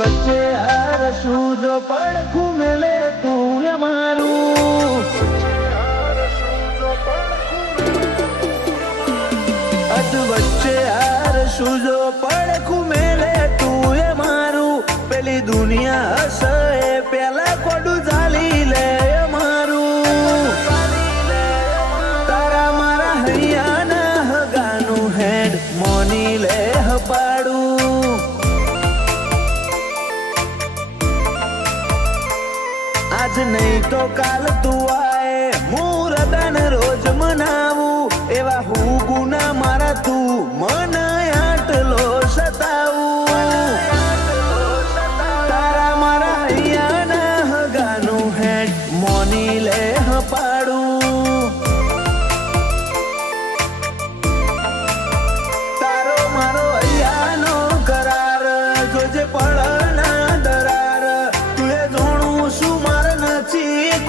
વચ્ચે હાર શું જો પડખું મેલે તું મારું અધ વચ્ચે હાર શું જો પડખું મેલે તું મારું પેલી દુનિયા હશે પેલા કોડું ચાલી લે મારું તારા મારા હૈયાના હગાનું હેડ મોની લે હપાડું આજ નહીં તો કાલ તું આય મુહૂર્તન રોજ મનાવું એવા હું ગુના મારા તું મન આટલો સતાવું તારા મારા હૈયાના હગાનું હેડ મોની લે હપાડું તારો મારો હૈયાનો કરાર જોજે પડના દરાર તું એ જોણું શું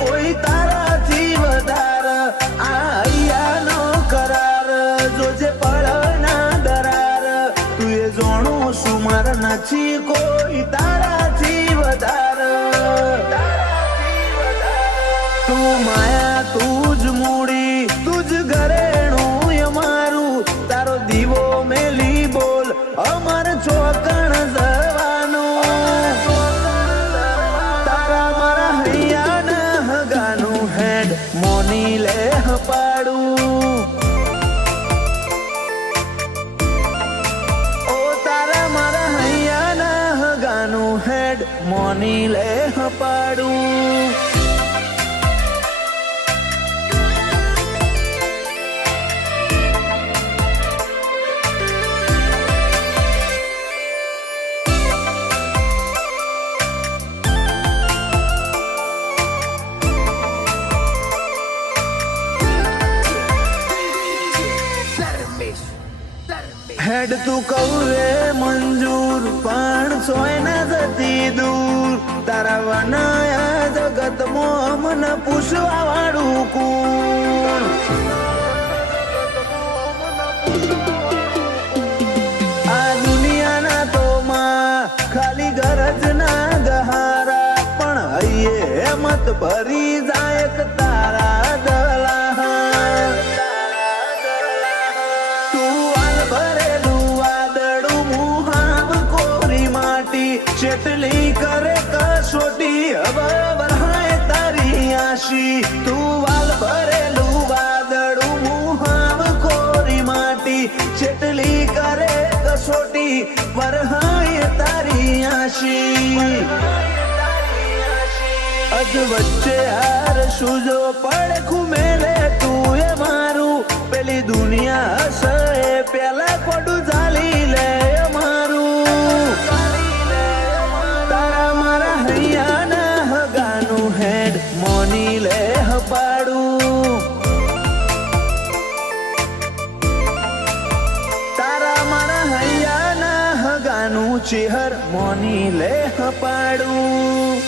કોઈ તારાથી વધાર આ હૈયાનો કરાર જોજે પડના દરાર તું એ જોણું શું માર નથી કોઈ તારાથી વધાર તું માયા તું જ મૂડી તું જ ઘરેણું અમારું તારો દીવો મેલી બોલ અમર ચોકણ જવાનું તારા મારા હૈયાના હગાનું હેડ મોની લે હપાડું ઓ તારા મારા હૈયાના હગાનું હેડ મોની લે હપાડું હેડ તું કહું રે મંજૂર પણ સોય ના જતી દૂર તારા વનાયા જગતમાં મને પૂછવા વાળું કોણ આ દુનિયાના તો માં ખાલી ગરજ ના ગહારા પણ હૈયે મત ભરી જાય તારા દલા ચેટલી કરે કસોટી હવે વરહાય તારી આશી તું વાલ ભરેલું વાદળું મુહાવ કોરી માટી ચેટલી કરે કસોટી વરહાય તારી આશી અધ વચ્ચે હાર શું જો પડખું મેલે તું એ મારું પેલી ચેહર મોની લે હપાડું.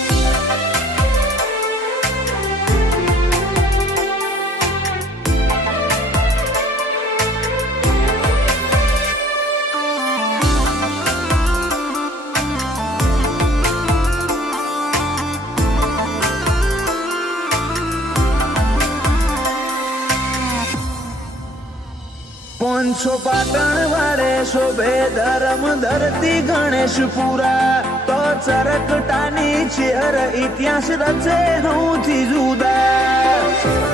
પોનસો પાટણ વાળે શોભે ધરમ ધરતી ગણેશપુરા તો ચરકટાની ચેહર ઇતિહાસ રચે હું થી જુદા.